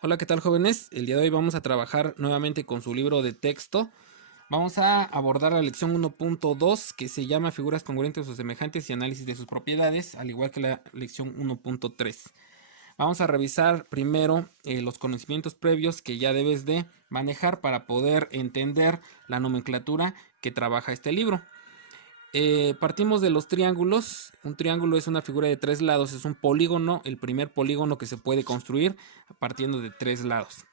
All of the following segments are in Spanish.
Hola, ¿qué tal, jóvenes? El día de hoy vamos a trabajar nuevamente con su libro de texto. Vamos a abordar la lección 1.2 que se llama Figuras congruentes o semejantes y análisis de sus propiedades, al igual que la lección 1.3. Vamos a revisar primero los conocimientos previos que ya debes de manejar para poder entender la nomenclatura que trabaja este libro. Partimos de los triángulos. Un triángulo es una figura de tres lados, es un polígono, el primer polígono que se puede construir partiendo de tres lados.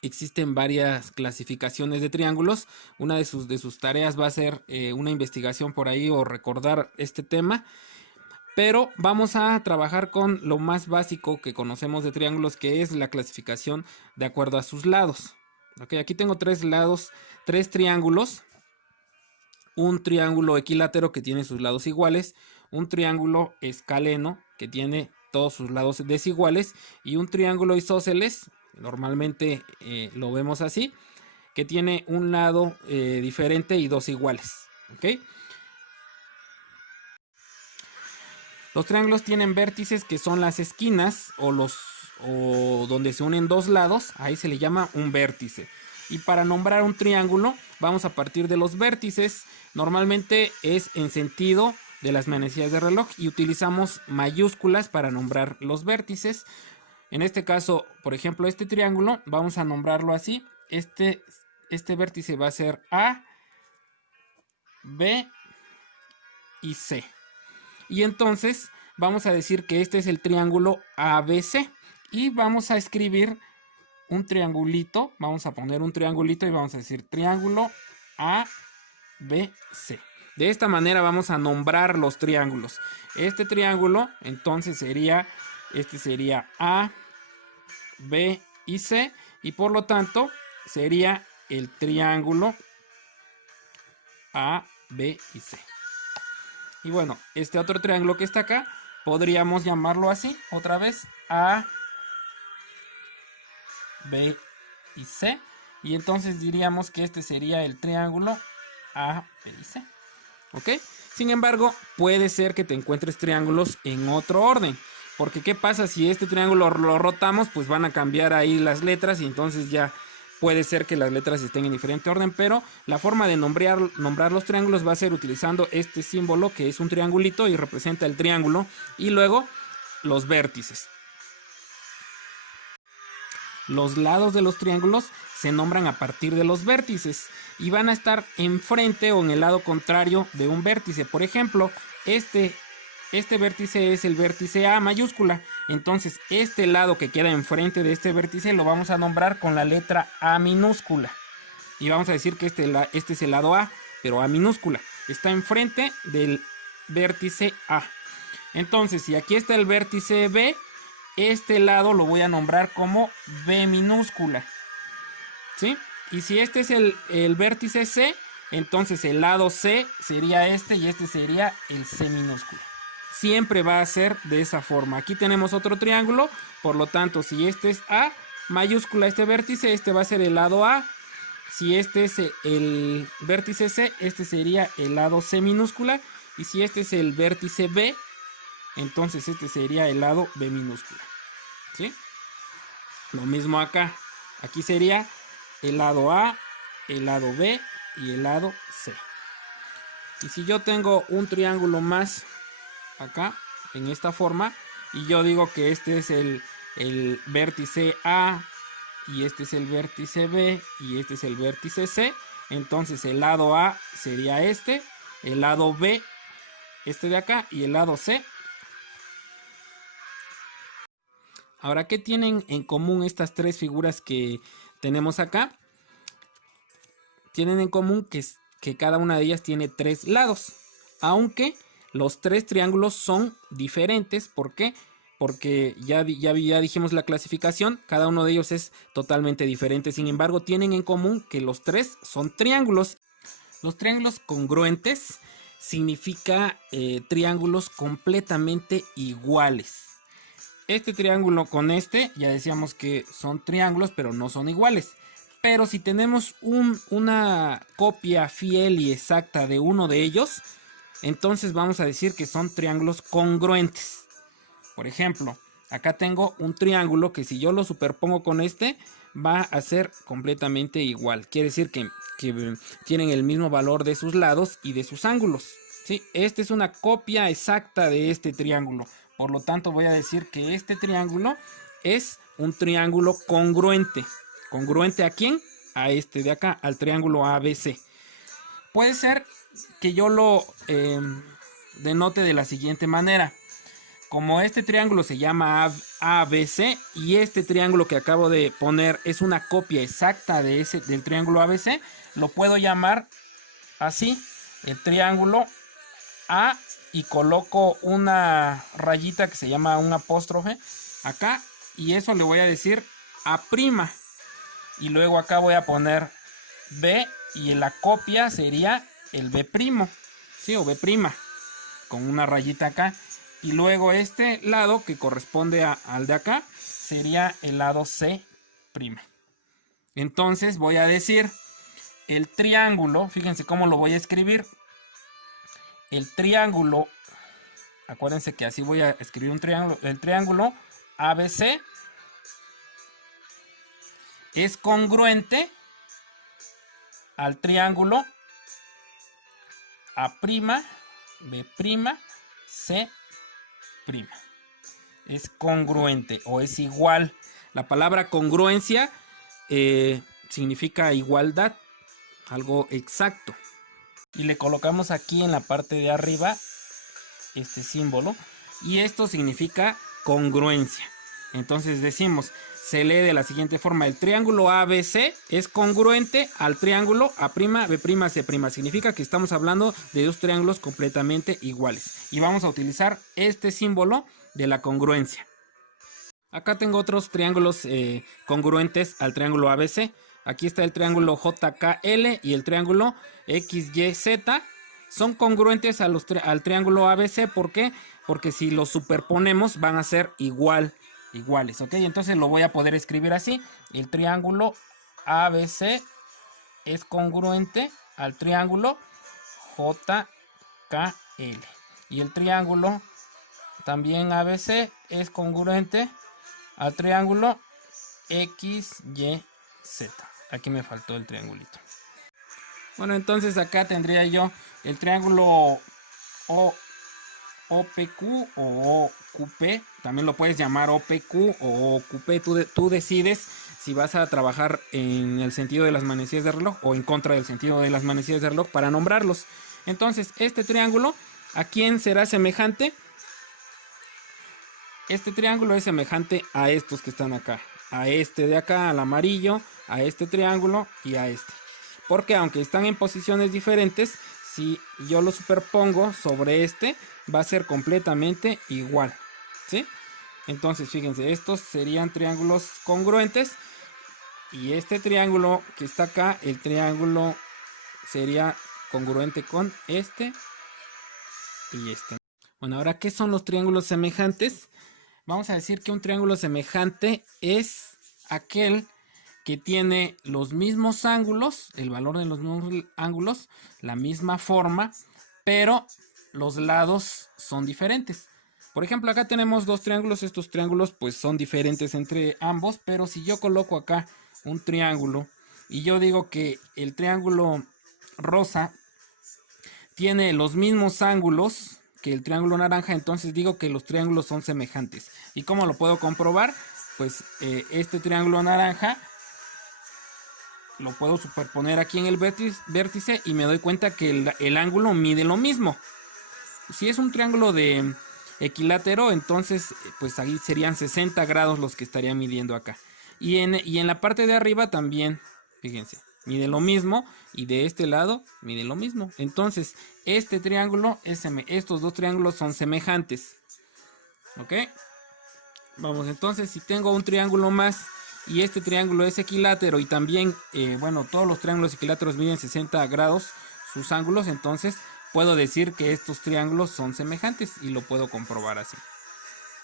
Existen varias clasificaciones de triángulos. Una de sus tareas va a ser una investigación por ahí o recordar este tema. Pero vamos a trabajar con lo más básico que conocemos de triángulos, que es la clasificación de acuerdo a sus lados. Ok, aquí tengo tres lados, tres triángulos. Un triángulo equilátero que tiene sus lados iguales, un triángulo escaleno que tiene todos sus lados desiguales y un triángulo isósceles, normalmente lo vemos así, que tiene un lado diferente y dos iguales. ¿Ok? Los triángulos tienen vértices que son las esquinas o donde se unen dos lados, ahí se le llama un vértice. Y para nombrar un triángulo vamos a partir de los vértices. Normalmente es en sentido de las manecillas de reloj y utilizamos mayúsculas para nombrar los vértices. En este caso, por ejemplo, este triángulo vamos a nombrarlo así. Este vértice va a ser A, B y C. Y entonces vamos a decir que este es el triángulo ABC. Y vamos a escribir un triangulito. Vamos a poner un triangulito y vamos a decir triángulo ABC. De esta manera vamos a nombrar los triángulos. Este triángulo entonces sería, este sería A, B y C. Y por lo tanto sería el triángulo A, B y C. Y bueno, este otro triángulo que está acá, podríamos llamarlo así, otra vez, A, B y C. Y entonces diríamos que este sería el triángulo A, B y C. ¿Ok? Sin embargo, puede ser que te encuentres triángulos en otro orden. Porque ¿qué pasa si este triángulo lo rotamos? Pues van a cambiar ahí las letras y entonces ya puede ser que las letras estén en diferente orden, pero la forma de nombrar los triángulos va a ser utilizando este símbolo que es un triangulito y representa el triángulo y luego los vértices. Los lados de los triángulos se nombran a partir de los vértices y van a estar enfrente o en el lado contrario de un vértice. Por ejemplo, este vértice es el vértice A mayúscula. Entonces, este lado que queda enfrente de este vértice lo vamos a nombrar con la letra A minúscula. Y vamos a decir que este es el lado A, pero A minúscula. Está enfrente del vértice A. Entonces, si aquí está el vértice B, este lado lo voy a nombrar como B minúscula. ¿Sí? Y si este es el vértice C, entonces el lado C sería este y este sería el C minúscula. Siempre va a ser de esa forma. Aquí tenemos otro triángulo, por lo tanto, si este es A mayúscula, este vértice, este va a ser el lado A. Si este es el vértice C, este sería el lado C minúscula. Y si este es el vértice B, entonces este sería el lado B minúscula. ¿Sí? Lo mismo acá. Aquí sería el lado A, el lado B y el lado C. Y si yo tengo un triángulo más acá, en esta forma, y yo digo que este es el vértice A, y este es el vértice B, y este es el vértice C, entonces el lado A sería este, el lado B, este de acá, y el lado C. Ahora, ¿qué tienen en común estas tres figuras que tenemos acá? Tienen en común que cada una de ellas tiene tres lados, aunque los tres triángulos son diferentes. ¿Por qué? Porque ya dijimos la clasificación, cada uno de ellos es totalmente diferente. Sin embargo, tienen en común que los tres son triángulos. Los triángulos congruentes significa triángulos completamente iguales. Este triángulo con este, ya decíamos que son triángulos, pero no son iguales. Pero si tenemos una copia fiel y exacta de uno de ellos, entonces vamos a decir que son triángulos congruentes. Por ejemplo, Acá tengo un triángulo que si yo lo superpongo con este, va a ser completamente igual. Quiere decir que tienen el mismo valor de sus lados y de sus ángulos. ¿Sí? Esta es una copia exacta de este triángulo. Por lo tanto, voy a decir que este triángulo es un triángulo congruente. ¿Congruente a quién? A este de acá, al triángulo ABC. Puede ser que yo lo denote de la siguiente manera. Como este triángulo se llama ABC y este triángulo que acabo de poner es una copia exacta de del triángulo ABC, lo puedo llamar así, el triángulo A, y coloco una rayita que se llama un apóstrofe acá y eso le voy a decir A', y luego acá voy a poner B y la copia sería el B', ¿sí? O B', con una rayita acá. Y luego este lado que corresponde al de acá sería el lado C'. Entonces voy a decir el triángulo, fíjense cómo lo voy a escribir. El triángulo, acuérdense que así voy a escribir un triángulo. El triángulo ABC es congruente al triángulo A', B', C'. Es congruente o es igual. La palabra congruencia significa igualdad, algo exacto. Y le colocamos aquí en la parte de arriba este símbolo y esto significa congruencia. Entonces decimos, se lee de la siguiente forma: el triángulo ABC es congruente al triángulo A', B', C'. Significa que estamos hablando de dos triángulos completamente iguales. Y vamos a utilizar este símbolo de la congruencia. Acá tengo otros triángulos congruentes al triángulo ABC. Aquí está el triángulo JKL y el triángulo XYZ. Son congruentes al triángulo ABC. ¿Por qué? Porque si los superponemos van a ser iguales, ¿ok? Entonces lo voy a poder escribir así. El triángulo ABC es congruente al triángulo JKL. Y el triángulo también ABC es congruente al triángulo XYZ. Aquí me faltó el triangulito. Bueno, entonces acá tendría yo el triángulo OPQ o OQP. También lo puedes llamar OPQ o OQP. Tú decides si vas a trabajar en el sentido de las manecillas de reloj o en contra del sentido de las manecillas de reloj para nombrarlos. Entonces, este triángulo, ¿a quién será semejante? Este triángulo es semejante a estos que están acá. A este de acá, al amarillo, a este triángulo y a este. Porque aunque están en posiciones diferentes, si yo lo superpongo sobre este, va a ser completamente igual, ¿sí? Entonces, fíjense, estos serían triángulos congruentes. Y este triángulo que está acá, el triángulo sería congruente con este y este. Bueno, ahora, ¿qué son los triángulos semejantes? Vamos a decir que un triángulo semejante es aquel que tiene los mismos ángulos, el valor de los mismos ángulos, la misma forma, pero los lados son diferentes. Por ejemplo, acá tenemos dos triángulos. Estos triángulos pues son diferentes entre ambos, pero si yo coloco acá un triángulo y yo digo que el triángulo rosa tiene los mismos ángulos que el triángulo naranja, entonces digo que los triángulos son semejantes. ¿Y cómo lo puedo comprobar? Pues este triángulo naranja lo puedo superponer aquí en el vértice y me doy cuenta que el ángulo mide lo mismo. Si es un triángulo de equilátero, entonces pues ahí serían 60 grados los que estaría midiendo acá. Y en la parte de arriba también, fíjense, mide lo mismo y de este lado mide lo mismo. Entonces este triángulo, estos dos triángulos son semejantes. ¿Ok? Vamos, entonces si tengo un triángulo más y este triángulo es equilátero y también, bueno, todos los triángulos equiláteros miden 60 grados sus ángulos, entonces puedo decir que estos triángulos son semejantes y lo puedo comprobar así.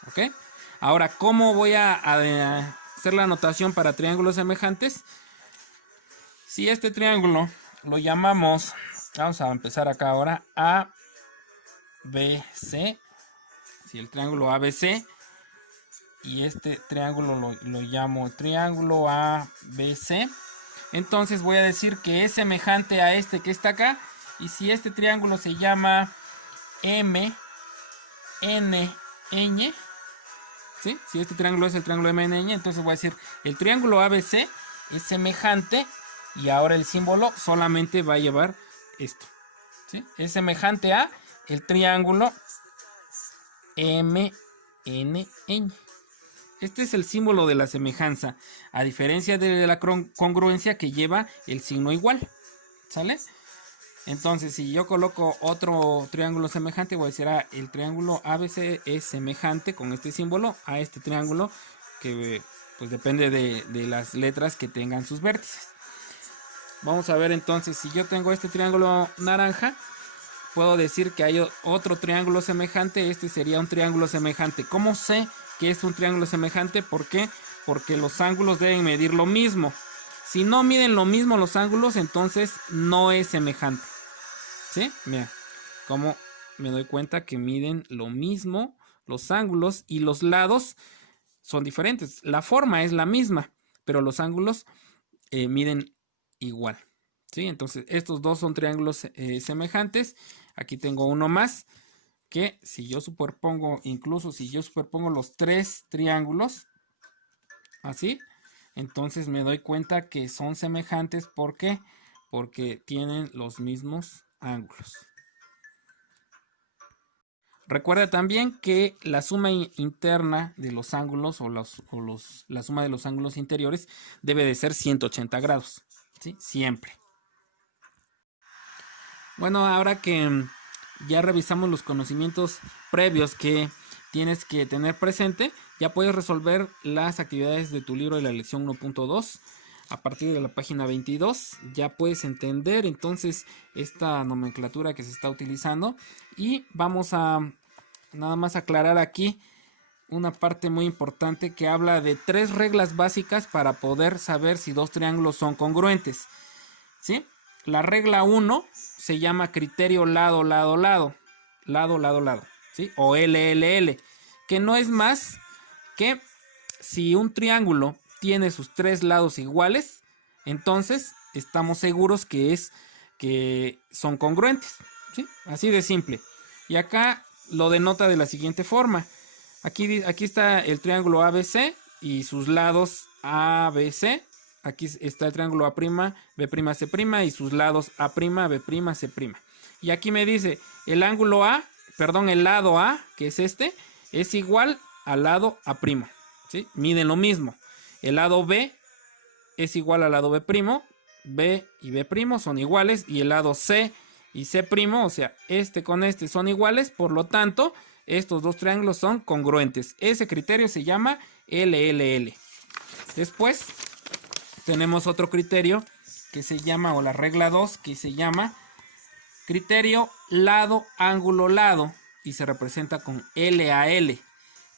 ¿Ok? Ahora, ¿cómo voy a hacer la notación para triángulos semejantes? Si este triángulo lo llamamos, vamos a empezar acá ahora, ABC. Si el triángulo ABC y este triángulo lo llamo triángulo ABC. Entonces voy a decir que es semejante a este que está acá. Y si este triángulo se llama MNN, ¿sí? Si este triángulo es el triángulo MNN, entonces voy a decir el triángulo ABC es semejante, y ahora el símbolo solamente va a llevar esto, ¿sí? Es semejante a el triángulo MNN. Este es el símbolo de la semejanza, a diferencia de la congruencia que lleva el signo igual, ¿sale? Entonces, si yo coloco otro triángulo semejante, voy a decir, el triángulo ABC es semejante con este símbolo a este triángulo, que pues depende de las letras que tengan sus vértices. Vamos a ver entonces, si yo tengo este triángulo naranja, puedo decir que hay otro triángulo semejante. Este sería un triángulo semejante. ¿Cómo sé que es un triángulo semejante? ¿Por qué? Porque los ángulos deben medir lo mismo. Si no miden lo mismo los ángulos, entonces no es semejante. ¿Sí? Mira, como me doy cuenta que miden lo mismo los ángulos, y los lados son diferentes. La forma es la misma, pero los ángulos miden igual. ¿Sí? Entonces estos dos son triángulos semejantes. Aquí tengo uno más, que si yo superpongo, incluso si yo superpongo los tres triángulos, así, entonces me doy cuenta que son semejantes. ¿Por qué? Porque tienen los mismos ángulos. Recuerda también que la suma interna de los ángulos, la suma de los ángulos interiores, debe de ser 180 grados, ¿sí? Siempre. Bueno, ahora que ya revisamos los conocimientos previos que tienes que tener presente, ya puedes resolver las actividades de tu libro de la lección 1.2. A partir de la página 22 ya puedes entender entonces esta nomenclatura que se está utilizando, y vamos a nada más aclarar aquí una parte muy importante que habla de 3 reglas básicas para poder saber si dos triángulos son congruentes, ¿sí? La regla 1 se llama criterio lado, lado, lado, lado, lado, lado, ¿sí? O LLL, que no es más que si un triángulo tiene sus 3 lados iguales, entonces estamos seguros que son congruentes, ¿sí? Así de simple. Y acá lo denota de la siguiente forma. Aquí está el triángulo ABC y sus lados ABC. Aquí está el triángulo A', B', C' y sus lados A', B', C'. Y aquí me dice el ángulo el lado A, que es este, es igual al lado A', ¿sí? Miden lo mismo. El lado B es igual al lado B', B y B' son iguales, y el lado C y C', o sea, este con este son iguales, por lo tanto, estos dos triángulos son congruentes. Ese criterio se llama LLL. Después tenemos otro criterio que se llama, o la regla 2, que se llama criterio lado, ángulo, lado, y se representa con LAL,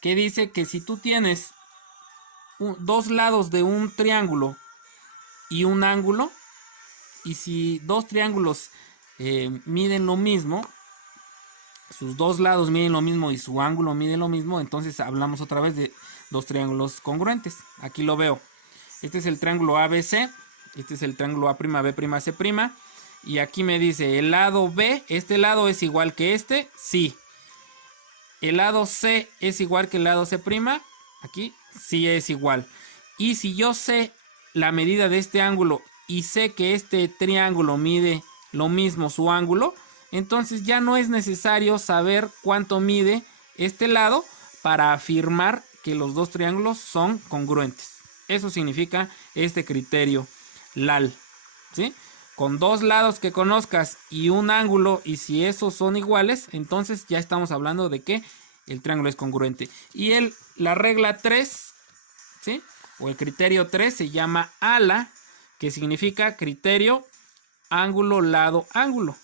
que dice que si tú tienes dos lados de un triángulo y un ángulo, y si dos triángulos miden lo mismo, sus dos lados miden lo mismo y su ángulo mide lo mismo, entonces hablamos otra vez de dos triángulos congruentes. Aquí lo veo. Este es el triángulo ABC, este es el triángulo A', B', C', y aquí me dice el lado B, este lado es igual que este, sí. El lado C es igual que el lado C', aquí sí es igual. Y si yo sé la medida de este ángulo y sé que este triángulo mide lo mismo su ángulo, entonces ya no es necesario saber cuánto mide este lado para afirmar que los dos triángulos son congruentes. Eso significa este criterio LAL, ¿sí? Con dos lados que conozcas y un ángulo, y si esos son iguales, entonces ya estamos hablando de que el triángulo es congruente. Y la regla 3, ¿sí? O el criterio 3 se llama ALA, que significa criterio ángulo, lado, ángulo.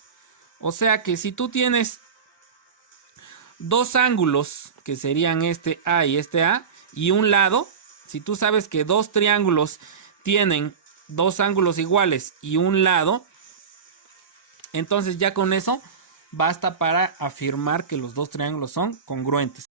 O sea que si tú tienes dos ángulos, que serían este A y este A, y un lado, si tú sabes que dos triángulos tienen dos ángulos iguales y un lado, entonces ya con eso basta para afirmar que los dos triángulos son congruentes.